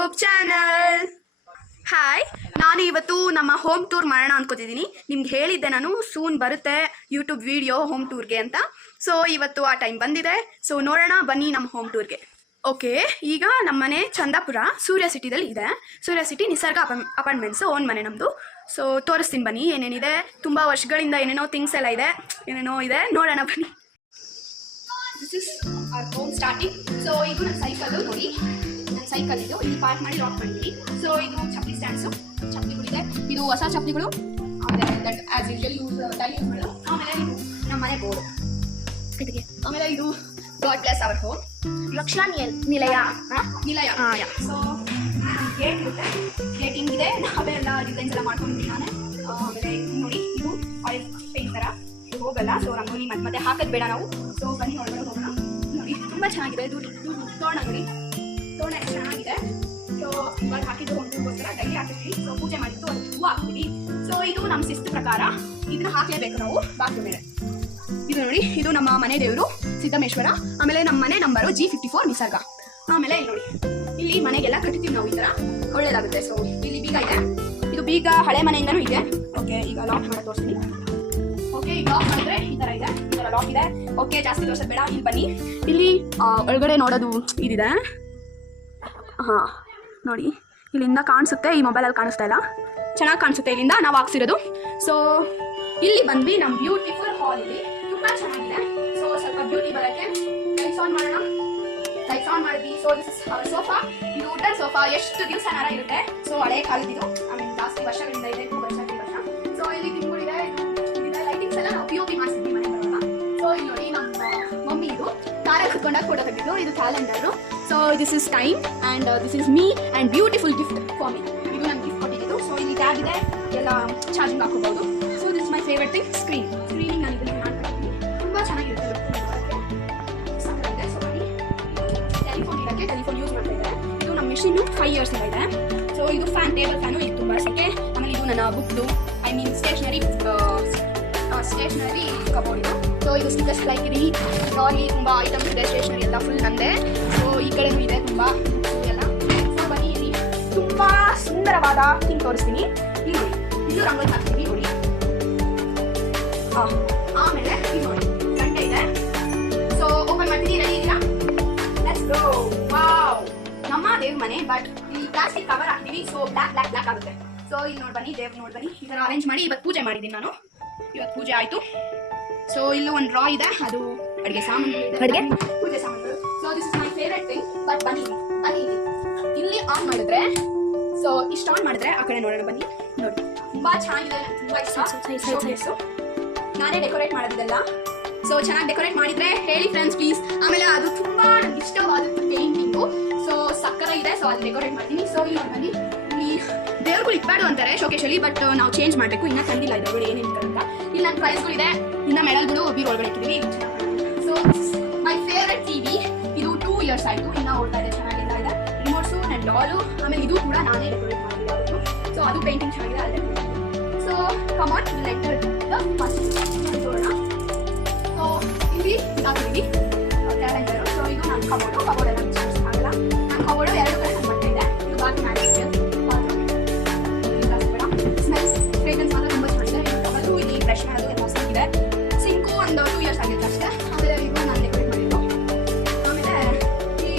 YouTube channel. Hi, ನಾನು ಇವತ್ತು ನಮ್ಮ ಹೋಮ್ ಟೂರ್ ಮಾಡೋಣ ಅನ್ಕೋತಿದ್ದೀನಿ. ನಿಮ್ಗೆ ಹೇಳಿದ್ದೆ ನಾನು ಸೂನ್ ಬರುತ್ತೆ ಯೂಟ್ಯೂಬ್ ವಿಡಿಯೋ ಹೋಮ್ ಟೂರ್ಗೆ ಅಂತ. ಸೊ ಇವತ್ತು ಆ ಟೈಮ್ ಬಂದಿದೆ. ಸೊ ನೋಡೋಣ ಬನ್ನಿ ನಮ್ಮ ಹೋಮ್ ಟೂರ್ಗೆ. ಓಕೆ, ಈಗ ನಮ್ಮ ಮನೆ ಚಂದಾಪುರ ಸೂರ್ಯ ಸಿಟಿದಲ್ಲಿ ಇದೆ. ಸೂರ್ಯ ಸಿಟಿ ನಿಸರ್ಗ ಅಪಾರ್ಟ್ಮೆಂಟ್ಸು ಓನ್ ಮನೆ ನಮ್ಮದು. ಸೊ ತೋರಿಸ್ತೀನಿ ಬನ್ನಿ ಏನೇನಿದೆ. ತುಂಬ ವರ್ಷಗಳಿಂದ ಏನೇನೋ ಥಿಂಗ್ಸ್ ಎಲ್ಲ ಇದೆ, ಏನೇನೋ ಇದೆ, ನೋಡೋಣ ಬನ್ನಿ. This is our home starting. So ಇದು ನನ್ನ ಸೈಕಲ್ ನೋಡಿ, ನನ್ನ ಸೈಕಲ್ ಇದು ಇಲ್ಲಿ ಪಾರ್ಕ್ ಮಾಡಿ ಲಾಕ್ ಮಾಡಿದ್ದೀನಿ. ಸೊ ಇದು ಚಪ್ಪಲಿ ಸ್ಟ್ಯಾಂಡ್ಸು, ಚಪ್ಪಲಿಗಳಿದೆ. ಇದು ಹೊಸ ಚಪ್ಪಲಿಗಳು, ಆಮೇಲೆ that as usual use daily use ಮಾಡೋದು. ಆಮೇಲೆ ಇದು ನಮ್ಮ ಮನೆ ಬೋರ್ಡು ಇದಕ್ಕೆ. ಆಮೇಲೆ ಇದು ಗಾಡ್ ಬ್ಲೆಸ್ ಅವರ್ ಹೋಮ್ ರಕ್ಷಣಾ ನಿಲಯ. ಸೊ ಗೇಟ್ ಇರುತ್ತೆ, ಗೇಟ್ ಹಿಂಗಿದೆ. ನಾವೆಲ್ಲ ಡಿಸೈನ್ಸ್ ಎಲ್ಲ ಮಾಡ್ಕೊಂಡಿದ್ದೀನಿ ನಾನು. ಆಮೇಲೆ ನೋಡಿ ಇದು ಆಯಿಲ್ ಪೇಂಟ್ ಥರ ಹೋಗಲ್ಲ. ಸೊ ರಂಗೋಲಿ ಮತ್ತೆ ಹಾಕೋದು ಬೇಡ ನಾವು. ಸೊ ಬನ್ನಿ ಒಳಗಡೆ ಹೋಗೋಣ. ನೋಡಿ ತುಂಬ ಚೆನ್ನಾಗಿದೆ. ಇದು ತೋರಣ ನೋಡಿ, ತೋರಣ ಎಷ್ಟು ಚೆನ್ನಾಗಿದೆ. ಸೊ ಇವಾಗ ಹಾಕಿದ್ದು ಹೊಂದೋಸ್ಕರ ಡೈಲಿ ಹಾಕಿರ್ತೀವಿ. ಸೊ ಪೂಜೆ ಮಾಡಿದ್ದು ಅದು ಹೂವು ಹಾಕ್ತೀವಿ. ಸೊ ಇದು ನಮ್ಮ ಶಿಸ್ತು ಪ್ರಕಾರ ಇದನ್ನ ಹಾಕಲೇಬೇಕು ನಾವು ಬಾಗಿಲು ಮೇಲೆ. ಇದು ನೋಡಿ, ಇದು ನಮ್ಮ ಮನೆ ದೇವರು ಸಿದ್ದಮೇಶ್ವರ. ಆಮೇಲೆ ನಮ್ಮ ಮನೆ ನಂಬರು G54 ನಿಸರ್ಗ. ಆಮೇಲೆ ಇಲ್ಲಿ ನೋಡಿ, ಇಲ್ಲಿ ಮನೆಗೆಲ್ಲ ಕಟ್ತೀವಿ ನಾವು ಈ ಥರ, ಒಳ್ಳೇದಾಗುತ್ತೆ. ಸೊ ಇಲ್ಲಿ ಬೀಗ ಇದೆ, ಇದು ಬೀಗ ಹಳೆ ಮನೆಯಿಂದನೂ ಇದೆ. ಓಕೆ, ಈಗ ಲಾಕ್ ಮಾಡಿ ತೋರಿಸ್ತೀನಿ. ಓಕೆ, ಈಗ ಲಾಕ್ ಮಾಡಿದ್ರೆ ಈ ಥರ ಇದೆ, ಈ ಥರ ಲಾಕ್ ಇದೆ. ಓಕೆ, ಜಾಸ್ತಿ ತೋರಿಸೋದು ಬೇಡ. ಇಲ್ಲಿ ಬನ್ನಿ, ಇಲ್ಲಿ ಒಳಗಡೆ ನೋಡೋದು ಇದಿದೆ. ಹಾಂ ನೋಡಿ, ಇಲ್ಲಿಂದ ಕಾಣಿಸುತ್ತೆ. ಈ ಮೊಬೈಲಲ್ಲಿ ಕಾಣಿಸ್ತಾ ಇಲ್ಲ, ಚೆನ್ನಾಗಿ ಕಾಣಿಸುತ್ತೆ ಇಲ್ಲಿಂದ ನಾವು ಹಾಕ್ಸಿರೋದು. ಸೊ ಇಲ್ಲಿ ಬಂದ್ವಿ ನಮ್ಮ ಬ್ಯೂಟಿಫುಲ್ ಹಾಲ್. ಇಲ್ಲಿ ತುಂಬ ಚೆನ್ನಾಗಿದೆ. ಸೊ ಸ್ವಲ್ಪ ಬ್ಯೂಟಿ ಬರೋಕ್ಕೆ ಲೈಟ್ಸ್ ಆನ್ ಮಾಡೋಣ. ಲೈಟ್ಸ್ ಆನ್ ಮಾಡಿದ್ವಿ. So this is hour sofa. ಇದು ವುಡನ್ ಸೋಫಾ, ಎಷ್ಟು ದಿವಸನಾರ ಇರುತ್ತೆ. ಸೊ ಹಳೆ ಕಾಲದಿದು, ಆಮೇಲೆ ಜಾಸ್ತಿ ವರ್ಷಗಳಿಂದ ಇದೆ, 2 ವರ್ಷ 3 ವರ್ಷ. ಸೊ ಇಲ್ಲಿ ತಿಂಗಳಿದೆ, ಲೈಟಿಂಗ್ಸ್ ಎಲ್ಲ ನಾವು POP ಮಾಡಿಸಿದ್ವಿ ಮನೆ ಬರೋಣ. ಸೊ ಇಲ್ಲಿ ನೋಡಿ, ನಮ್ಮ ಮಮ್ಮಿ ಇದು ಕಾರಲ್ಲಿ ಕುತ್ಕೊಂಡಾಗ ಫೋಟೋ ತೆಗೆದಿದ್ದು. ಇದು calendar. So this is time and this is me and beautiful gift for me. ಇದು ನನ್ನ ಗಿಫ್ಟ್ ಕೊಟ್ಟಿದ್ದು. ಸೊ ಇಲ್ಲಿ ಟ್ಯಾಬ್ ಇದೆ, ಎಲ್ಲ ಚಾರ್ಜಿಂಗ್ ಹಾಕೋಬಹುದು. So this my favourite thing, screening ನಾನು ಇದನ್ನು ಮಾಡ್ಕೊಳ್ತೀನಿ. ತುಂಬ ಚೆನ್ನಾಗಿರುತ್ತೆ ಸಾಕಾಗಿದೆ. ಸೊ ಬನ್ನಿ, ಟೆಲಿಫೋನ್ ಇರೋಕ್ಕೆ ಟೆಲಿಫೋನ್ ಯೂಸ್ ಮಾಡ್ತಾ ಇದ್ದಾರೆ. ಇದು ನಮ್ಮ ಮಿಷಿನ್ನು 5 years ಇದೆ. ಸೊ ಇದು ಫ್ಯಾನ್, ಟೇಬಲ್ ಫ್ಯಾನು, ಇದು ತುಂಬ ವರ್ಷಕ್ಕೆ. ಆಮೇಲೆ ಇದು ನನ್ನ ಬುಕ್ದು, ಐ ಮೀನ್ ಸ್ಟೇಷನರಿ ಕಬೋರ್ಡ್ ಇದು. ಸೊ ಇದು ಸ್ಟಿಕರ್ಸ್ ಲೈಕ್ ಇದೆ, ಟ್ರಾಲಿ, ತುಂಬ ಐಟಮ್ಸ್ ಇದೆ, ಸ್ಟೇಷನರಿ ಎಲ್ಲ ಫುಲ್ ನಂದೆ. ಸೊ ಈ ಕಡೆನೂ ಇದೆ ತುಂಬ ಎಲ್ಲ. ಸೊ ಬನ್ನಿ, ಇಲ್ಲಿ ತುಂಬ ಸುಂದರವಾದ ಥಿಂಗ್ ತೋರಿಸ್ತೀನಿ. ಇಲ್ಲಿ ನೋಡಿ, ಇದು ರಂಗೋಲಿ ಹಾಕ್ತೀವಿ ನೋಡಿ. ಆಮೇಲೆ ಇದು ನೋಡಿ, ಗಂಟೆ ಇದೆ. ಸೊ ಓಪನ್ ಮಾಡ್ತೀನಿ, ರೆಡಿ ಇದೆಯಾ? Let's go. ವಾವ್, ನಮ್ಮ ದೇವ್ರ ಮನೆ, ಬಟ್ ಇಲ್ಲಿ ಪ್ಲಾಸ್ಟಿಕ್ ಕವರ್ ಹಾಕ್ತೀವಿ. ಸೊ ಬ್ಲ್ಯಾಕ್ ಆಗುತ್ತೆ. ಸೊ ಇಲ್ಲಿ ನೋಡಿ ಬನ್ನಿ, ದೇವ್ರು ನೋಡಿ ಬನ್ನಿ. ಈ ಥರ ಅರೇಂಜ್ ಮಾಡಿ ಇವತ್ತು ಪೂಜೆ ಮಾಡಿದ್ದೀನಿ ನಾನು. ಇವತ್ತು ಪೂಜೆ ಆಯಿತು. ಸೊ ಇಲ್ಲೂ ಒಂದು ಡ್ರಾ ಇದೆ, ಅದು ಅಡುಗೆ ಸಾಮಾನು, ಪೂಜೆ ಸಾಮಾನುಗಳು. So this is my favourite thing. But ಬನ್ನಿ ಇಲ್ಲಿ ಆನ್ ಮಾಡಿದ್ರೆ, ಸೊ ಇಷ್ಟು ಆನ್ ಮಾಡಿದ್ರೆ ಆ ಕಡೆ ನೋಡೋಣ ಬನ್ನಿ. ನೋಡಿ, ತುಂಬಾ ಚೆನ್ನಾಗಿದೆ, ತುಂಬಾ ಇಷ್ಟ. ನಾನೇ ಡೆಕೋರೇಟ್ ಮಾಡೋದಿದೆಲ್ಲ. ಸೊ ಚೆನ್ನಾಗಿ ಡೆಕೋರೇಟ್ ಮಾಡಿದ್ರೆ ಹೇಳಿ ಫ್ರೆಂಡ್ಸ್ ಪ್ಲೀಸ್. ಆಮೇಲೆ ಅದು ತುಂಬಾ ನನಗೆ ಇಷ್ಟವಾದದ್ದು ಪೇಂಟಿಂಗು. ಸೊ ಸಕ್ಕರ ಇದೆ. ಸೊ ಅಲ್ಲಿ ಡೆಕೋರೇಟ್ ಮಾಡ್ತೀನಿ. ಸೊ ಇಲ್ಲಿ ಬನ್ನಿ, ಇಲ್ಲಿ ದೇವ್ರುಗಳು ಇಟ್ಬಾರ್ದು ಅಂತಾರೆ ಶೋಕೇಶಲ್ಲಿ, ಬಟ್ ನಾವು ಚೇಂಜ್ ಮಾಡಬೇಕು. ಇನ್ನೂ ತಂದಿಲ್ಲ ಇದ್ರೊಳಗಡೆ ಏನೇನು ಅಂತ. ಇಲ್ಲಿ ನನ್ನ ಪ್ರೈಸ್ಗಳಿದೆ, ಇನ್ನು ಮೆಡಲ್ಗಳು ಬೀರ್ ಒಳಗಡೆ ಇಟ್ಟಿದ್ದೀವಿ. So my favourite TV. ಇದು 2 years ಆಯಿತು, ಇನ್ನೂ ಓಡ್ತಾ ಇದೆ, ಚೆನ್ನಾಗಿಲ್ಲ ಇದೆ. ರಿಮೋಟ್ಸು, ನನ್ನ ಡಾಲು, ಆಮೇಲೆ ಇದು ಕೂಡ ನಾನೇ ಡೆಕೋರೇಟ್ ಮಾಡಿದ್ದು. ಸೊ ಅದು ಪೇಂಟಿಂಗ್ ಚೆನ್ನಾಗಿದೆ, ಅಲ್ಲೇ. ಸೊ ಕಮಾನ್ ಲೆಟರ್ ಫಸ್ಟ್ ನೋಡೋಣ. ಸೊ ಇಲ್ಲಿ ಇದಾಗ್ತೀವಿ ಕ್ಯಾಲೆಂಡರು. ಸೊ ಇದು ನನ್ನ ಕಬೋರ್ಡ್ ಎಲ್ಲ ಆಗಲ್ಲ. ನನ್ನ ಕಬೋರ್ಡು 2 ಕಡೆ ನನ್ನ ಬಟ್ಟೆ ಇದೆ. ಇದು ಬಾಕಿ ಮಾಡಿ ಸ್ಮೆಲ್ ಫ್ರೇಗ್ರೆನ್ಸ್ ಮಾತ್ರ ತುಂಬ ಚೆನ್ನಾಗಿದೆ. ಅದು ಇಲ್ಲಿ ಬ್ರಷ್ ಮಾಡೋದು ಎಲ್ಲ ಹೊಸದಾಗಿದೆ. ಸಿಂಕು ಒಂದು 2 years ಆಗಿತ್ತು ಅಷ್ಟೇ. ಆಮೇಲೆ ಇದು ನಾನು ಡೆಕೋರೇಟ್ ಮಾಡಿದ್ದು. ಆಮೇಲೆ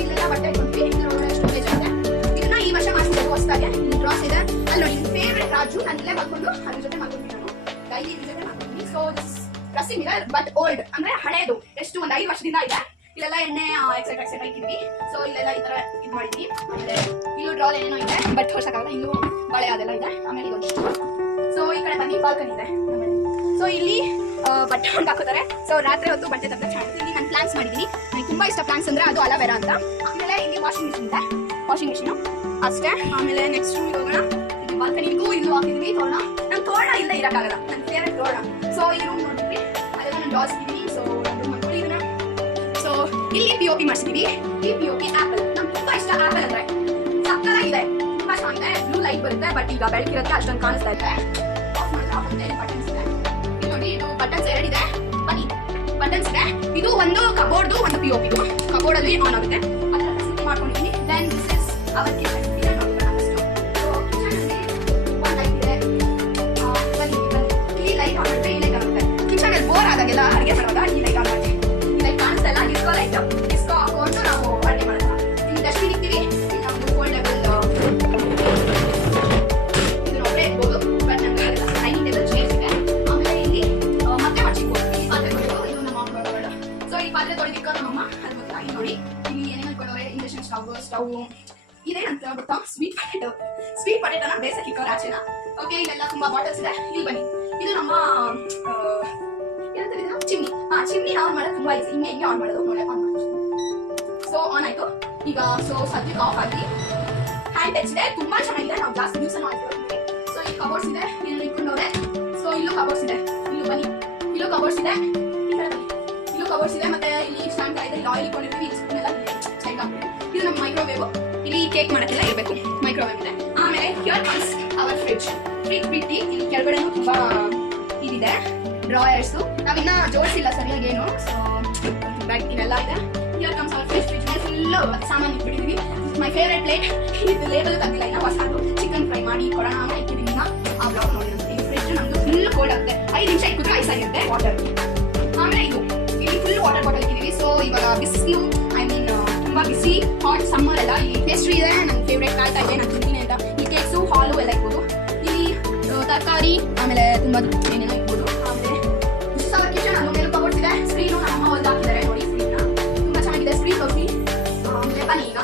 ಇಲ್ಲೆಲ್ಲ ಬಟ್ಟೆ ಇಟ್ಕೊಂಡ್ವಿ. ಇದರೊಳಗಡೆ ಸ್ಟೋರೇಜ್ ಇದೆ. ಇದನ್ನ ಈ ವರ್ಷ ಮಾಡಿಸ್ಬೇಕು ಹೊಸದಾಗೆ. ಇಲ್ಲಿ ಡ್ರಾಸ್ ಇದೆ, ಅಲ್ಲಿ ನೋಡಿ ನನ್ನ ಫೇವ್ರೆಟ್ ರಾಜು. ನಾನು ಇಲ್ಲೇ ಮಾಡ್ಕೊಂಡು ಅದ್ರ ಜೊತೆ ಮಾಡ್ಕೊಂಡ್ವಿ ನಾನು, ಡೈಲಿ ಇದ್ರ ಜೊತೆ ಮಾಡ್ಕೊಂಡ್ವಿ. ಸೊ ಡ್ರೆಸ್ಸಿಂಗ್ ಇದೆ, ಬಟ್ ಓಲ್ಡ್ ಅಂದ್ರೆ ಹಳೇದು, ಎಷ್ಟು ಒಂದು 5 ವರ್ಷದಿಂದ ಇದೆ. ಇಲ್ಲೆಲ್ಲ ಎಣ್ಣೆ ಎಕ್ಸೆಟ್ರಾ ಇಟ್ಟಿದ್ವಿ. ಸೊ ಇಲ್ಲೆಲ್ಲ ಈ ತರ ಇದು ಮಾಡಿದ್ವಿ. ಆಮೇಲೆ ಇಲ್ಲೂ ಡ್ರಾಲ್ ಏನೇನೋ ಇದೆ, ಬಟ್ ಹೊಸಕ್ಕಾಗಲ್ಲ. ಇಲ್ಲೂ ಬಳೆ ಅದೆಲ್ಲ ಇದೆ. ಆಮೇಲೆ ಇದೊಂದಿಷ್ಟು. ಸೊ ಈ ಕಡೆ ಬನ್ನಿ, ಬಾಲ್ಕನಿ ಇದೆ. ಸೊ ಇಲ್ಲಿ ಬಟ್ಟೆ ಹಾಕೋತಾರೆ. ಸೊ ರಾತ್ರಿ ಹೊತ್ತು ಬಟ್ಟೆ ತಂದ್ರೆ ಚೆನ್ನಾಗಿದೆ. ಇಲ್ಲಿ ನಾನು ಪ್ಲಾನ್ಸ್ ಮಾಡಿದ್ದೀನಿ, ನನಗೆ ತುಂಬ ಇಷ್ಟ ಪ್ಲಾನ್ಸ್ ಅಂದರೆ ಅದು ಅಲೋವೆರಾ ಅಂತ. ಆಮೇಲೆ ಇಲ್ಲಿ ವಾಷಿಂಗ್ ಮಿಷಿನ್ ಇದೆ, ವಾಷಿಂಗ್ ಮಿಷಿನು ಅಷ್ಟೇ. ಆಮೇಲೆ ನೆಕ್ಸ್ಟ್ ರೂಮಿಗೆ ಹೋಗೋಣ. ಇಲ್ಲಿ ಬಾಲ್ಕನಿಗೂ ಇಲ್ಲೂ ಹಾಕಿದ್ವಿ ತೋರಣ. ನಾನು ತೋರಣ ಇಲ್ಲದೆ ಇರೋಕ್ಕಾಗಲ್ಲ, ನನ್ನ ಫೇವ್ರೆಟ್ ತೋರಣ. ಸೊ ಈ ರೂಮ್ ನೋಡಿದ್ವಿ, ಅದೆಲ್ಲ ನಾನು ಡಾಸ್ ಇದ್ದೀನಿ. ಸೊ ಮಕ್ಕಳು ಇದನ್ನ. ಸೊ ಇಲ್ಲಿ POP ಮಾಡಿಸಿದೀವಿ. ಈ POP ಆಪಲ್, ನಮ್ಗೆ ತುಂಬ ಇಷ್ಟ. ಆಪಲ್ ಅಂದರೆ ಸಕ್ಕತ್ತಾಗಿದೆ, ತುಂಬ ಚೆನ್ನಾಗಿದೆ. ಬ್ಲೂ ಲೈಟ್ ಬರುತ್ತೆ, ಬಟ್ ಈಗ ಬೆಳಕಿರುತ್ತೆ ಅಷ್ಟೊಂದು ಕಾಣಿಸ್ತಾ ಇದೆ. ಆಫ್ ಮಾಡಿದ್ರೆ ಆಗುತ್ತೆ. ಬಟನ್ಸ್ ಇದೆ, ಇಲ್ಲಿ ನೋಡಿ, ಇದು ಬಟನ್ಸ್ 2 ಇದೆ. ಬನ್ನಿ, ಬಟನ್ಸ್ ಇದೆ. ಇದು ಒಂದು ಕಬೋರ್ಡ್ದು, ಒಂದು POP. ಕಬೋರ್ಡಲ್ಲಿ ಆನ್ ಆಗುತ್ತೆ. ಅದನ್ನ ಮಾಡ್ಕೊಂಡಿದ್ದೀನಿ. Then this is our kitchen. ಆದಾಗೆಲ್ಲ ಅಡುಗೆ ಮಾಡುವಾಗ ಈ ಲೈಟ್ ಆನ್ ಮಾಡ್ತೀವಿ. ಈ ಲೈಟ್ ಕಾಣಿಸ್ತಾ ಇಲ್ಲ, ಡಿಸ್ಕೋ ಲೈಟ್. ಡಿಸ್ಕೋ ಹಾಕೊಂಡು ನಾವು ಅಡುಗೆ ಮಾಡೋಣ. ಇಲ್ಲಿ ಡಸ್ಟ್ಬಿನ್ ಇಕ್ತೀವಿ. ನಮ್ದು ಫೋಲ್ಡಬಲ್ ಇದು ನೋಡೇ ಇರ್ಬೋದು, ಬಟ್ ನಮ್ಗೆ ಆಗಲ್ಲ. ಡೈನಿಂಗ್ ಟೇಬಲ್ ಚೇರ್ಸ್ ಇದೆ. ಆಮೇಲೆ ಇಲ್ಲಿ ಮತ್ತೆ ಮಚ್ಚಿಕ್ಬೋದು. ಈ ಪಾತ್ರೆ ತೊಳೆಯೋದು ಇದು ನಮ್ಮ ಅಮ್ಮ. ಸೊ ಈ ಪಾತ್ರೆ ತೊಳೆದಿಕ್ಕ ನಮ್ಮಮ್ಮ ಅದು ಗೊತ್ತಿಲ್ಲ. ಇಲ್ಲಿ ನೋಡಿ ಇಲ್ಲಿ ಏನೇನು ಕೊಡೋರೆ, ಇಂಡಕ್ಷನ್ ಸ್ಟವ್ ಇದೇನಂತ ಗೊತ್ತಾ, ಸ್ವೀಟ್ ಪೊಟೇಟೋನ ಬೇಸಕ್ಕೆ ಇಕ್ಕೋರು ಆಚೆನ. ಓಕೆ, ಇಲ್ಲೆಲ್ಲ ತುಂಬಾ ಬಾಟಲ್ಸ್ ಇದೆ. ಇಲ್ಲಿ ಬನ್ನಿ, ಇದು ನಮ್ಮ ಚಿಮ್ನಿ ಆನ್ ಮಾಡೋದು ತುಂಬಾ ಈಸಿ. ಹಿಂಗೆ ಆನ್ ಮಾಡೋದು ನೋಡಿ, ಆನ್ ಮಾಡಿ. ಸೊ ಆನ್ ಆಯ್ತು. ಈಗ ಸೊ ಸದ್ಯಕ್ಕೆ ಆಫ್ ಆಗಿ ಹ್ಯಾಂಡ್ ಟಚ್ ಇದೆ, ತುಂಬಾ ಚೆನ್ನಾಗಿದೆ. ನಾವು ಜಾಸ್ತಿ ದಿವಸ ಮಾಡ್ತೀವಿ. ಸೊ ಈ ಕಬೋರ್ಡ್ಸ್ ಇದೆ, ಇಲ್ಲಿ ಇಟ್ಕೊಂಡವ್ರೆ. ಸೊ ಇಲ್ಲೂ ಕಬೋರ್ಡ್ಸ್ ಇದೆ, ಇಲ್ಲೂ ಬನ್ನಿ, ಇಲ್ಲೂ ಕಬೋರ್ಡ್ಸ್ ಇದೆ, ಈ ಕಡೆ ಬನ್ನಿ, ಇಲ್ಲೂ ಕಬೋರ್ಡ್ಸ್ ಇದೆ. ಮತ್ತೆ ಇಲ್ಲಿ ಸ್ಟ್ಯಾಂಡ್ ಇದೆ, ಇಲ್ಲಿ ಆಯಿಲ್ ಇಟ್ಕೊಂಡಿರ್ತೀವಿ. ಈ ಸ್ಪೂನ್ ಎಲ್ಲ ಸೈಡ್ ಹಾಕ್ತೀವಿ. ಇದು ನಮ್ಮ ಮೈಕ್ರೋವೇವ್. ಇಲ್ಲಿ ಕೇಕ್ ಮಾಡಕ್ಕೆಲ್ಲ ಇರಬೇಕು, ಮೈಕ್ರೋವೇವ್ ಇದೆ. ಆಮೇಲೆ ಹಿಯರ್ ಕಮ್ಸ್ ಅವರ್ ಫ್ರಿಡ್ಜ್ ಬಿಟ್ಟು ಇಲ್ಲಿ ಕೆಳಗಡೆನೂ ತುಂಬಾ ಇದಿದೆ, ಡ್ರಾಯರ್ಸ್. ನಾವಿನ್ನ ಜೋಡಿಸಿಲ್ಲ ಸರಿಯಾಗಿ ಏನು. ಸೊ ಬ್ಯಾಗ್ ಇದೆಲ್ಲ ಇದೆ. Here comes our fridge full ಸಾಮಾನು ಇಟ್ಬಿಟ್ಟಿದೀವಿ. My favourite plate. ಇದು ಲೇಬಲ್ ತಂದಿಲ್ಲ, ಇನ್ನ ಹೊಸದು ಚಿಕನ್ ಫ್ರೈ ಮಾಡಿ ಕೊಡೋಣ ಇಟ್ಟಿದ್ದೀನಿ. ಆ ಬ್ಲಾಗ್ ನೋಡಿ. ಈ ಫ್ರಿಡ್ಜ್ ನಮ್ದು ಫುಲ್ ಕೋಲ್ಡ್ ಆಗುತ್ತೆ. 5 ನಿಮಿಷ ಇಟ್ಬಿಟ್ರೆ ಐಸ್ ಆಗಿರುತ್ತೆ ವಾಟರ್. ಆಮೇಲೆ ಇದು ಇಲ್ಲಿ ಫುಲ್ ವಾಟರ್ ಬಾಟಲ್ ಇಟ್ಟಿದ್ದೀವಿ. ಸೊ ಇವಾಗ ಬಿಸಿಲು, ಐ ಮೀನ್ ತುಂಬಾ ಬಿಸಿ, ಹಾಟ್ ಸಮ್ಮರ್ ಎಲ್ಲ. ಇಲ್ಲಿ ಪೇಸ್ಟ್ರಿ ಇದೆ, ನನ್ನ ಫೇವ್ರೇಟ್ ಕಾಯ್ತಾ ಇದೆ, ನಾನು ತಿಂತೀನಿ ಅಂತ. ಈ ಕೇಕ್ಸು, ಹಾಲು ಎಲ್ಲ ಇರ್ಬೋದು. ಇಲ್ಲಿ ತರಕಾರಿ, ಆಮೇಲೆ ತುಂಬಾ ಏನೇನೋ ಇರ್ಬೋದು. ಆಮೇಲೆ ಕಿಚನ್ ಅನ್ನು ಮೇಲೆ ಕಬೋರ್ಡ್ಸ್ ಇದೆ. ಸ್ಕ್ರೀನು ನಮ್ಮ ಒಂದು ಹಾಕಿದ್ದಾರೆ ನೋಡಿ, ಸ್ಕ್ರೀನ್ ತುಂಬಾ ಚೆನ್ನಾಗಿದೆ. ಸ್ಕ್ರೀನ್ ತೋರಿಸಿ. ಆಮೇಲೆ ಬನ್ನಿ, ಈಗ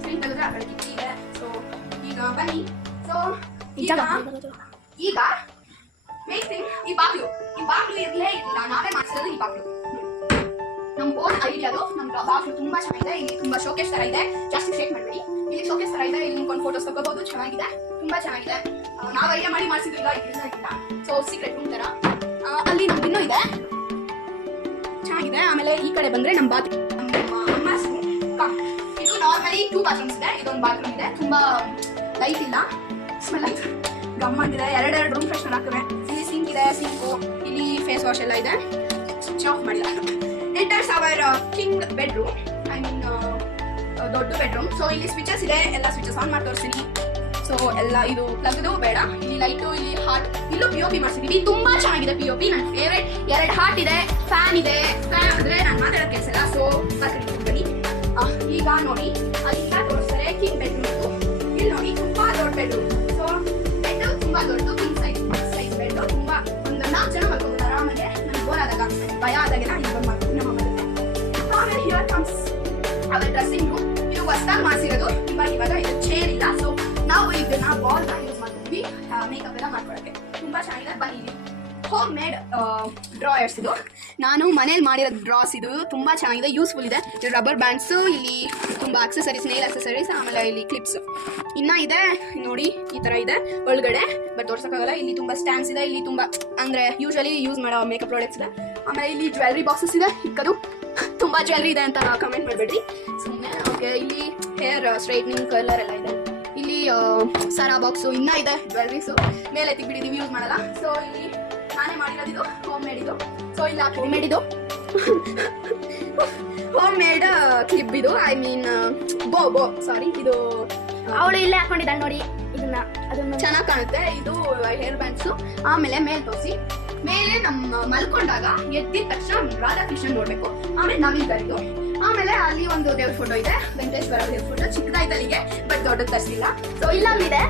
ಸ್ಕ್ರೀನ್ ತೆಗೆದ್ರೆ ಆ ಕಡೆ ಕಿಚ್ಚಿ ಇದೆ. ಸೊ ಈಗ ಬನ್ನಿ. ಸೊ ಈಗ ಮೇಕ್ ಥಿಂಗ್, ಈ ಬಾಗ್ಲು ಇರ್ಲೇ ಇಲ್ಲ, ನಾವೇ ಮಾಡಿಸಿರೋದು ಈ ಬಾಗ್ಲು. ನಮ್ ಓನ್ ಐಡಿಯಾ ಅದು. ನಮ್ ಬಾಗ್ಲು ತುಂಬಾ ಚೆನ್ನಾಗಿದೆ. ಇಲ್ಲಿ ತುಂಬಾ ಶೋಕೇಸ್ ತರ ಇದೆ, ಜಾಸ್ತಿ ಶೇಕ್ ಮಾಡಬೇಡಿ. ಇಲ್ಲಿ ಶೋಕೇಸ್ ತರ ಇದೆ, ಇಲ್ಲಿ ನಿಂತ್ಕೊಂಡು ಫೋಟೋಸ್ ತಗೋಬಹುದು. ಚೆನ್ನಾಗಿದೆ, ತುಂಬಾ ಚೆನ್ನಾಗಿದೆ. ನಾವು ಐಡಿಯಾ ಮಾಡಿ ಮಾಡಿಸಿದ್ರಿಲ್ಲ, ಇದರಿಂದ. ಸೊ ಸೀಕ್ರೆಟ್ ರೂಮ್ ತರ. ಅಲ್ಲಿ ನಮ್ದು ಇನ್ನೂ ಇದೆ, ಚೆನ್ನಾಗಿದೆ. ಆಮೇಲೆ ಈ ಕಡೆ ಬಂದ್ರೆ ನಮ್ಮ ಬಾತ್ರೂಮ್, ಇದು ನಾರ್ಮಲಿ 2 ಬಾತ್ರೂಮ್ಸ್ ಇದೆ. ಇದೊಂದು ಬಾತ್ರೂಮ್ ಇದೆ, ತುಂಬಾ ಲೈಟ್ ಇಲ್ಲ, ಸ್ಮೆಲ್ ಆಯ್ತು, ಗಮ್ ಆಗಿದೆ. 2 ರೂಮ್ ಫ್ರೆಶ್ನರ್ ಹಾಕಿವೆ. ಇಲ್ಲಿ ಸಿಂಕ್ ಇದೆ, ಸಿಂಕು. ಇಲ್ಲಿ ಫೇಸ್ ವಾಶ್ ಎಲ್ಲ ಇದೆ. ಸ್ವಿಚ್ ಆಫ್ ಮಾಡಿಲ್ಲ. Enters our king bedroom, I mean ದೊಡ್ಡ ಬೆಡ್ರೂಮ್. ಸೊ ಇಲ್ಲಿ ಸ್ವಿಚಸ್ ಇದೆ, ಎಲ್ಲ ಸ್ವಿಚಸ್ ಆನ್ ಮಾಡಿ ತೋರಿಸ್ತೀನಿ. ಸೊ ಎಲ್ಲ ಇದು ಪ್ಲಗ್ದು ಬೇಡ. ಇಲ್ಲಿ ಲೈಟು, ಇಲ್ಲಿ ಹಾರ್ಟ್, ಇಲ್ಲೂ POP ಮಾಡಿಸಿದೀವಿ. ತುಂಬಾ ಚೆನ್ನಾಗಿದೆ POP, ನನ್ನ ಫೇವ್ರೇಟ್. 2 ಹಾರ್ಟ್ ಇದೆ, ಫ್ಯಾನ್ ಇದೆ. ಫ್ಯಾನ್ ಅಂದ್ರೆ ನಾನು ಮಾತಾಡೋದು ಕೆಲಸ ಇಲ್ಲ. ಸೊ ಬನ್ನಿ, ಈಗ ನೋಡಿ ಅಲ್ಲಿಂದ ತೋರಿಸ್ತಾರೆ ಕಿಂಗ್ ಬೆಡ್ರೂಮ್. ಇಲ್ಲಿ ನೋಡಿ ತುಂಬಾ ದೊಡ್ಡ ಬೆಡ್ರೂಮ್. ಸೊ ಬೆಡ್ ತುಂಬಾ ದೊಡ್ಡದು, ಕಿಂಗ್ ಸೈಜ್ ಬೆಡ್. ತುಂಬಾ ಒಂದು 4 ಜನ ಮಲ್ಕೋಬಹುದು ಆರಾಮಾಗಿ. ನನಗೆ ಬೋರ್ ಆದಾಗ, ಭಯ ಆದಾಗೆಲ್ಲ ಇಲ್ಲಿ ಬಂದು ಮಾಡ್ತೀನಿ ನಮ್ಮ ಮನೆಯಲ್ಲಿ. ಆಮೇಲೆ here comes our dressing room. ಇದು ಹೊಸದಾಗಿ ಮಾಡಿಸಿರೋದು. ಇವಾಗ ಇದು ಚೇರ್ ಇಲ್ಲ. ಸೊ ನಾವು ಇದನ್ನ ಬಾಲ್ ಯೂಸ್ ಮಾಡ್ತೀವಿ ಮೇಕಪ್ ಎಲ್ಲ ಮಾಡ್ಕೊಳಕ್ಕೆ. ತುಂಬಾ ಚೆನ್ನಾಗಿದೆ. ಬನ್ನಿ, ಹೋಮ್ ಮೇಡ್ ಡ್ರಾಯರ್ಸ್. ಇದು ನಾನು ಮನೇಲಿ ಮಾಡಿರೋ ಡ್ರಾಸ್. ಇದು ತುಂಬಾ ಚೆನ್ನಾಗಿದೆ, ಯೂಸ್ಫುಲ್ ಇದೆ. ರಬ್ಬರ್ ಬ್ಯಾಂಡ್ಸ್, ಇಲ್ಲಿ ತುಂಬಾ ಅಕ್ಸೆಸರೀಸ್, ನೇಲ್ ಅಕ್ಸೆಸರೀಸ್, ಆಮೇಲೆ ಇಲ್ಲಿ ಕ್ಲಿಪ್ಸ್ ಇನ್ನ ಇದೆ ನೋಡಿ. ಈ ತರ ಇದೆ ಒಳಗಡೆ, ಬಟ್ ತೋರ್ಸಕ್ಕಾಗಲ್ಲ. ಇಲ್ಲಿ ತುಂಬಾ ಸ್ಟ್ಯಾಂಡ್ಸ್ ಇದೆ. ಇಲ್ಲಿ ತುಂಬಾ ಅಂದ್ರೆ ಯೂಶಲಿ ಯೂಸ್ ಮಾಡೋ ಮೇಕಪ್ ಪ್ರಾಡಕ್ಟ್ಸ್ ಇದೆ. ಆಮೇಲೆ ಇಲ್ಲಿ ಜ್ಯುವೆಲ್ರಿ ಬಾಕ್ಸಸ್ ಇದೆ. ಇಕ್ಕದು ತುಂಬಾ ಜ್ಯುವೆಲ್ರಿ ಇದೆ ಅಂತ ಕಮೆಂಟ್ ಮಾಡಬೇಡ್ರಿ ಸುಮ್ಮನೆ. ಓಕೆ, ಇಲ್ಲಿ ಹೇರ್ ಸ್ಟ್ರೈಟ್ನಿಂಗ್, ಕಲರ್ ಎಲ್ಲ ಇದೆ. ಇಲ್ಲಿ ಸರಾ ಬಾಕ್ಸು ಇನ್ನ ಇದೆ, ಜ್ಯುವೆಲ್ರೀಸು ಮೇಲೆ ಎತ್ತಿಬಿಟ್ಟಿದೀವಿ, ಯೂಸ್ ಮಾಡಲ್ಲ. ಸೊ ಇಲ್ಲಿ ನಾನೇ ಮಾಡಿರೋದು, ಇದು ಹೋಮ್ ಮೇಡ್. ಇದು ಸೊ ಇಲ್ಲ ಹೋಮ್ ಮೇಡ್, ಇದು ಹೋಮ್ ಮೇಡ್ ಕ್ಲಿಪ್. ಇದು ಐ ಮೀನ್ ಬೋ ಸಾರಿ, ಇದು ಅವಳು ಇಲ್ಲೇ ಹಾಕೊಂಡಿದ್ದಾಳೆ ನೋಡಿ. ಇದನ್ನ ಅದನ್ನ ಚೆನ್ನಾಗಿ ಕಾಣುತ್ತೆ. ಇದು ಹೇರ್ ಬ್ಯಾಂಡ್ಸು. ಆಮೇಲೆ ಮೇಲ್ ತೋರಿಸಿ. ಮೇಲೆ ನಮ್ಮ ಮಲ್ಕೊಂಡಾಗ ಎದ್ದಿದ ತಕ್ಷಣ ರಾಧಾಕೃಷ್ಣನ್ ನೋಡ್ಬೇಕು. ಆಮೇಲೆ ನವೀನ್ ಕರಿದು. ಆಮೇಲೆ ಅಲ್ಲಿ ಒಂದು ದೇವ್ರ ಫೋಟೋ ಇದೆ, ವೆಂಕಟೇಶ್ವರ ದೇವ್ರ ಫೋಟೋ. ಚಿಕ್ಕದಾಯ್ತು ಅಲ್ಲಿಗೆ, ಬಟ್ ದೊಡ್ಡದು ತರಿಸಿಲ್ಲ. ಸೊ ಇಲ್ಲೊಂದಿದೆ,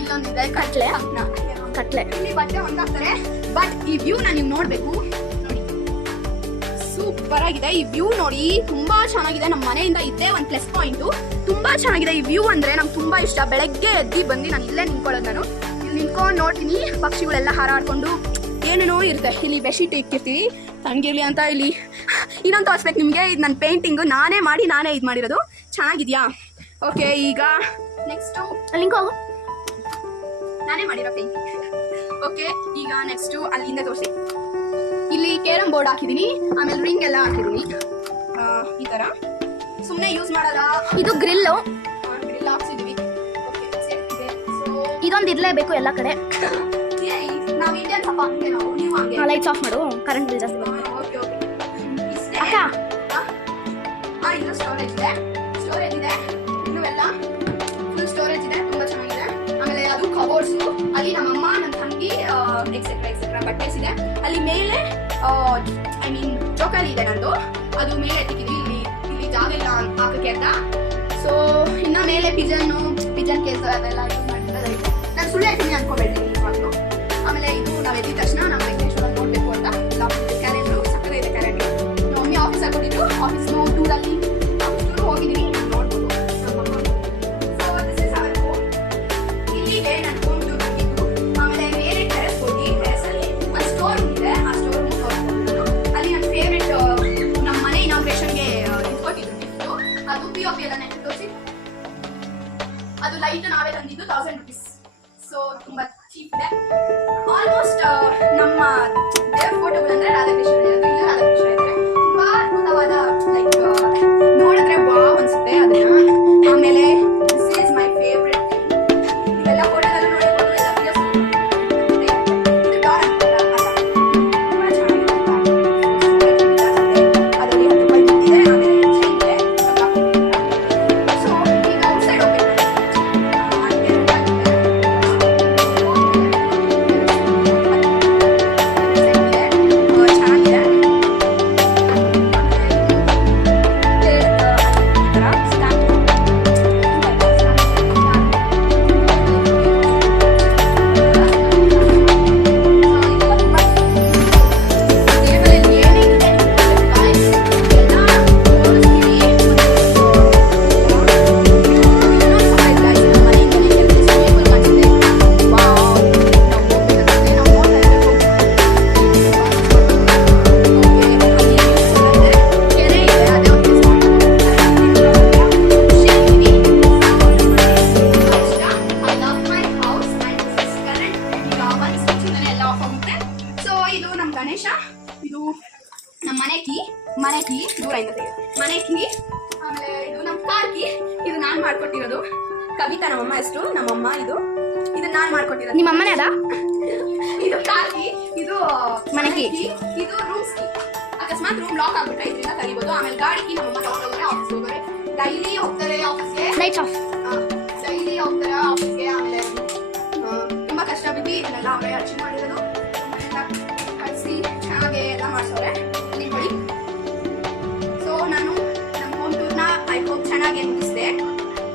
ಇಲ್ಲೊಂದಿದೆ ಕಟ್ಲೆ. ಇಲ್ಲಿ ಬಟ್ಟೆ ಒಂದಾಗ್ತಾರೆ. ಬಟ್ ಈ ವ್ಯೂನ ನೀವು ನೋಡ್ಬೇಕು. ನೋಡಿ, ಸೂಪರ್ ಆಗಿದೆ ಈ ವ್ಯೂ. ನೋಡಿ, ತುಂಬಾ ಚೆನ್ನಾಗಿದೆ. ನಮ್ಮ ಮನೆಯಿಂದ ಇದ್ದೇ ಒಂದು ಪ್ಲಸ್ ಪಾಯಿಂಟ್. ತುಂಬಾ ಚೆನ್ನಾಗಿದೆ ಈ ವ್ಯೂ. ಅಂದ್ರೆ ನಂಗೆ ತುಂಬಾ ಇಷ್ಟ. ಬೆಳಗ್ಗೆ ಎದ್ದಿ ಬಂದು ನಾನು ಇಲ್ಲೇ ನಿಂತ್ಕೊಳ್ಳೋದು. ನಾನು ಇಲ್ಲಿ ನಿಂತ್ಕೊಂಡು ನೋಡ್ತೀನಿ, ಪಕ್ಷಿಗಳೆಲ್ಲ ಹಾರಾಡ್ಕೊಂಡು ಏನೇನೋ ಇರುತ್ತೆ. ಇಲ್ಲಿ ಬೆಡ್ಶೀಟ್ ಇಕ್ಕಿರ್ತೀವಿ ತಣ್ಣಗಿರ್ಲಿ ಅಂತ. ಇಲ್ಲಿ ಇನ್ನೊಂದು ತೋರಿಸ್ಬೇಕು ನಿಮಗೆ. ಇದು ನನ್ನ ಪೇಂಟಿಂಗ್, ನಾನೇ ಮಾಡಿ ನಾನೇ ಇದು ಮಾಡಿರೋದು. ಚೆನ್ನಾಗಿದ್ಯಾ? ಓಕೆ, ಈಗ ನೆಕ್ಸ್ಟು ಲಿಂಕ್ ಹೋಗು. ನಾನೇ ಮಾಡಿರೋ ಪೇಂಟಿಂಗ್. ಓಕೆ, ಈಗ ನೆಕ್ಸ್ಟು ಅಲ್ಲಿಂದ ತೋರಿಸಿ. ಇಲ್ಲಿ ಕೇರಮ್ ಬೋರ್ಡ್ ಹಾಕಿದೀನಿ, ಆಮೇಲೆ ರಿಂಗ್ ಎಲ್ಲ ಹಾಕಿದೀನಿ. ಈ ತರ ಸುಮ್ಮನೆ ಯೂಸ್ ಮಾಡಲ್ಲ. ಇದು ಗ್ರಿಲ್ ಹಾಕ್ಸಿದೀವಿ. ಇದೊಂದು ಇರ್ಲೇಬೇಕು ಎಲ್ಲ ಕಡೆ. ನಾವು ಇಂಡಿಯನ್ ಅಪ್ಪ, ಹಂಗೆ ನಾವು, ನೀವು ಹಂಗೆ. ಲೈಟ್ಸ್ ಆಫ್ ಮಾಡು, ಕರೆಂಟ್ ಬಿಲ್ ಜಾಸ್ತಿ ಬರುತ್ತೆ. Okay okay. ಅಕ್ಕ, ಇದು ಸ್ಟೋರೇಜ್ ಇದೆ, ಸ್ಟೋರೇಜ್ ಇದೆ. ಇನ್ನು ಎಲ್ಲ ಫುಲ್ ಸ್ಟೋರೇಜ್ ಇದೆ, ತುಂಬಾ ಚೆನ್ನಾಗಿದೆ. ಆಮೇಲೆ ಅದು ಕಬೋರ್ಡ್ಸ್. ಅಲ್ಲಿ ನಮ್ಮಮ್ಮ, ನನ್ನ ತಂಗಿ ಎಕ್ಸೆಟ್ರಾ ಬಟ್ಟೆಸ್ ಇದೆ. ಅಲ್ಲಿ ಮೇಲೆ ಐ ಮೀನ್ ಜೋಕಾಲಿ ಇದೆ ನಂದು, ಅದು ಮೇಲೆ ಎತ್ತಿದ್ದೀವಿ. ಇಲ್ಲಿ ಜಾಗ ಇಲ್ಲ ಹಾಕಕ್ಕೆ ಅಂತ. ಸೊ ಇನ್ನು ಮೇಲೆ ಪಿಜನ್ ಕೇಸ್ ಅದೆಲ್ಲ ಯೂಸ್ ಮಾಡ್ತಿದ್ದಾರೆ. ನಾನು ಸುಳ್ಳು ಹೇಳ್ತೀನಿ ಅನ್ಕೋಬೇಡಿ ನಿಜವಾಗ್ಲೂ. ಆಮೇಲೆ ಇದು ನಾವು ಎದ್ದಿದ ತಕ್ಷಣ ನಮ್ಮ ವೆಂಕಟೇಶ್ವರ ನೋಡಬೇಕು ಅಂತ ಕ್ಯಾಲೆಂಡ್ರು ಸಕ್ಕರೆ ಇದೆ ಕ್ಯಾಲೆಂಡ್ರು. ಮಮ್ಮಿ ಆಫೀಸ್ ಆಗಿಬಿಟ್ಟಿದ್ರು, ಆಫೀಸ್ನು ಟೂರಲ್ಲಿ ಹೋಗಿದ್ದೀವಿ, ನೋಡ್ಬೋದು. So this is our home. ಇಲ್ಲಿಗೆ ನನ್ನ ಹೋಮ್ ಟೂರ್ ಬಂದಿದ್ದು. ಆಮೇಲೆ ಮೇಲೆ ಟೆರೆಸ್ ಹೋಗಿ ಟೆರೆಸಲ್ಲಿ ಒಂದು ಸ್ಟೋರ್ ರೂಮ್ ಇದೆ, ಆ ಸ್ಟೋರ್ ರೂಮ್ ತೋರಿಸ್ಬೋದು ನಾನು. ಅಲ್ಲಿ ನನ್ನ ಫೇವ್ರೆಟ್ ನಮ್ಮ ಮನೆ ಇನಾಗ್ರೇಷನ್ಗೆ ಇಟ್ಕೊಟ್ಟಿದ್ದು ಗಿಫ್ಟು. ಅದು POP ಎಲ್ಲ ನೆಟ್ಟು ತೋರಿಸಿ. ಅದು ಲೈಟ್ ನಾವೇ ತಂದಿದ್ದು 1000 rupees. ಸೊ ತುಂಬಾ ಚೀಪ್ ಇದೆ. ಆಲ್ಮೋಸ್ಟ್ ನಮ್ಮ ದೇವ್ರ ಫೋಟೋಗಳಂದ್ರೆ ರಾಧಾಕೃಷ್ಣ ಇರೋದು, ಇಲ್ಲ ರಾಧಾಕೃಷ್ಣ ಇದ್ದಾರೆ. ತುಂಬಾ ಅದ್ಭುತವಾದ ಲೈಕ್ ನೋಡಿದ್ರೆ ವಾವ್ ಅನ್ಸುತ್ತೆ ಅದನ್ನ. ಆಮೇಲೆ ದಿಸ್ ಈಸ್ ಮೈ ಫೇವ್ರೆಟ್. ಇವೆಲ್ಲ ಫೋಟೋದಲ್ಲೂ ನೋಡಿರ್ಬೋದು, ಎಲ್ಲ videos ಇದು ಡಾರ್ ಅಂತ ತುಂಬಾ ಚೆನ್ನಾಗಿರುತ್ತೆ. ಅದರಲ್ಲಿ 10 ರೂಪಾಯಿ ಇದೆ, ಆಮೇಲೆ ಚೈನ್ ಇದೆ. ಸೊ ಈಗ ಔಟ್ಸೈಡ್ ಹೋಗ್ಬೇಕು. ಗಣೇಶ, ಇದು ನಮ್ಮ ಮನೆ ಕೀ ದೂರ ಇಂದ ಮನೆ ಕೀ. ಆಮೇಲೆ ಇದು ನಮ್ಮ ಕಾರ್ ಕೀ, ಇದು ನಾನು ಮಾಡ್ಕೊಟ್ಟಿರೋದು. ಕವಿತಾ ನಮ್ಮಮ್ಮ ಹೆಸರು, ನಮ್ಮಮ್ಮ. ಇದು ನಾನು ಮಾಡ್ಕೊಟ್ಟಿರೋದು. ನಿಮ್ಮ ಅಮ್ಮನೇ ಅದ? ಇದು ಕಾರ್ ಕೀ, ಇದು ಮನೆ ಕೀ, ಇದು ರೂಮ್ಸ್ ಕೀ. ಅಕಸ್ಮಾತ್ ರೂಮ್ ಲಾಕ್ ಆಗ್ಬಿಟ್ರೆ ಇದರಿಂದ ತೆಗಿಬೋದು. ಆಮೇಲೆ ಗಾಡಿ ಕೀ ನಮ್ಮಮ್ಮ ತಗೊಂಡೋಗ್ರೆ ಆಫೀಸ್ ಹೋಗೋರೆ, ಡೈಲಿ ಹೋಗ್ತಾರೆ ಆಫೀಸ್ಗೆ. Lights off. ಡೈಲಿ ಹೋಗ್ತಾರೆ ಆಫೀಸ್ಗೆ. ಆಮೇಲೆ ತುಂಬಾ ಕಷ್ಟ ಬಿದ್ದು ಇದನ್ನೆಲ್ಲ ಅವರೇ ಅಚೀವ್ ಮಾಡಿರೋದು. ಕಳಿಸಿ ಚೆನ್ನಾಗಿ ಎಲ್ಲ ಮಾಡಿಸೋರೆ ನೋಡಿ. ಸೊ ನಾನು ನಮ್ಮ ಹೋಮ್ ಟೂರ್ನ ಐ ಹೋಪ್ ಚೆನ್ನಾಗಿ ಮುಗಿಸಿದೆ.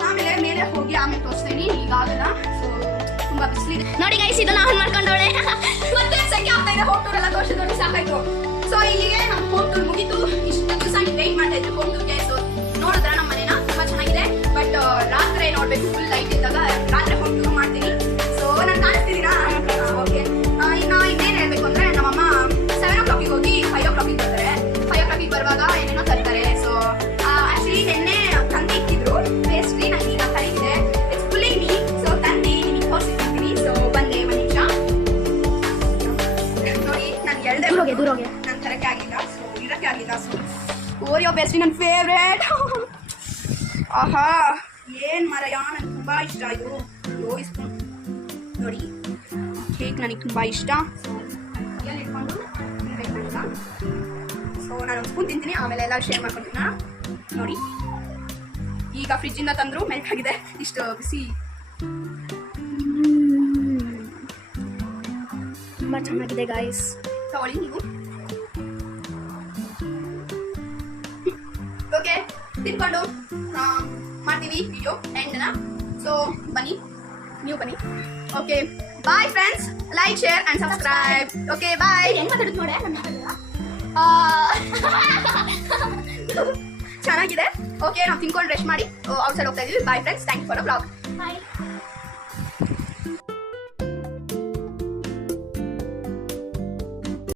ಆಮೇಲೆ ಮೇಲೆ ಹೋಗಿ ಆಮೇಲೆ ತೋರಿಸ್ತೀನಿ, ಈಗಾಗಲ್ಲ. ಸೊ ತುಂಬಾ ಬಿಸಿಲಿದೆ ನೋಡಿ ಗೈಸ್, ಇದು ನಾವು ಮಾಡ್ಕೊಂಡವಳೆ. ಮತ್ತೆ ಸಂಖ್ಯೆ ಆಗ್ತಾ ಇದೆ. ಹೋಮ್ ಟೂರ್ ಎಲ್ಲ ತೋರಿಸಿ ಸಾಕಾಯ್ತು. ಸೊ ಇಲ್ಲಿಗೆ ನಮ್ಮ ಹೋಮ್ ಟೂರ್ ಮುಗಿತು. ಇಷ್ಟು ದಿವಸ ನೀವು ವೇಟ್ ಮಾಡ್ತಾ ಇದ್ರು ಹೋಮ್ ಟೂರ್ಗೆ. ಸೊ ನೋಡಿದ್ರೆ ನಮ್ಮ ಮನೇನ ತುಂಬಾ ಚೆನ್ನಾಗಿದೆ. ಬಟ್ ರಾತ್ರಿ ನೋಡ್ಬೇಕು, ಫುಲ್ ಲೈಟ್ ಇದ್ದಾಗ ರಾತ್ರಿ ಹೋಮ್ ಟೂರ್ ಮಾಡ್ತೀನಿ. ಸೊ ನಾನು ಕಾಣಿಸ್ತಿದ್ದೀರಾ? ಓಕೆ. ಇನ್ನು ಇನ್ನೇನು ಹೇಳ್ಬೇಕು ಅಂದ್ರೆ ನಮ್ಮಮ್ಮ 7 o'clock ಹೋಗಿ 5 o'clock ಬರ್ತಾರೆ. 5 o'clock ಬರುವಾಗ ಏನೇನೋ ತರ್ತಾರೆ. ಸೊ ಆಕ್ಚುಲಿ ನಿನ್ನೆ ತಂದೆ ಇಟ್ಟಿದ್ರು ಪೇಸ್ಟ್ರಿ, ನಂಗೆ ಈಗ ಕರೀತಿದೆ. It's fully me. ಸೊ ತಂದೆ ನಿಮಗೆ ತೋರಿಸಿರ್ತೀನಿ. ಸೊ ಬಂದೆ ಒಂದು ನಿಮಿಷ ನೋಡಿ. ನಾನು ದೂರ ಹೋಗಿ ನನ್ನ ತರಕ್ಕೆ ಆಗಿಲ್ಲ, ಸೊ ಇರಕ್ಕೆ ಆಗಿಲ್ಲ. ಸೊ ಓರಿಯೋ ಪೇಸ್ಟ್ರಿ ನನ್ನ ಫೇವ್ರೇಟ್. ಆಹಾ ಏನ್ ಮರಯ, ನನಗೆ ತುಂಬಾ ಇಷ್ಟ ಇದು. ಸ್ಪೂನ್ ನೋಡಿ, ಕೇಕ್ ನನಗೆ ತುಂಬಾ ಇಷ್ಟ. ಸೊ ಎಲ್ಲಿ ಇಟ್ಕೊಂಡು ತಿನ್ಬೇಕಂತ. ಸೊ ನಾನು ಸ್ಪೂನ್ ತಿಂತೀನಿ, ಆಮೇಲೆ ಎಲ್ಲ ಶೇರ್ ಮಾಡ್ಕೊತೀನಿ ನೋಡಿ. ಈಗ ಫ್ರಿಜ್ಜಿಂದ ತಂದ್ರು, ಮೆಲ್ಟ್ ಆಗಿದೆ. ಇಷ್ಟು ಬಿಸಿ. ತುಂಬಾ ಚೆನ್ನಾಗಿದೆ ಗೈಸ್, ತಗೊಳ್ಳಿ ನೀವು. ಓಕೆ, ತಿನ್ಕೊಂಡು ಮಾಡ್ತೀವಿ ವಿಡಿಯೋ ಎಂಡ್ನ. ಸೊ ಬನ್ನಿ, ನೀವು ಬನ್ನಿ. Okay bye friends, like share and subscribe. Okay bye. ಹೆಂಗ್ ಮಾತಾಡುದು ನೋಡೆ. ಚೆನ್ನಾಗಿದೆ. ಓಕೆ, ನಾವು ತಿನ್ಕೊಂಡು ರೆಸ್ಟ್ ಮಾಡಿ ಔಟ್ಸೈಡ್ ಹೋಗ್ತಾ ಇದೀವಿ. Bye friends, thank you for the blog. Bye.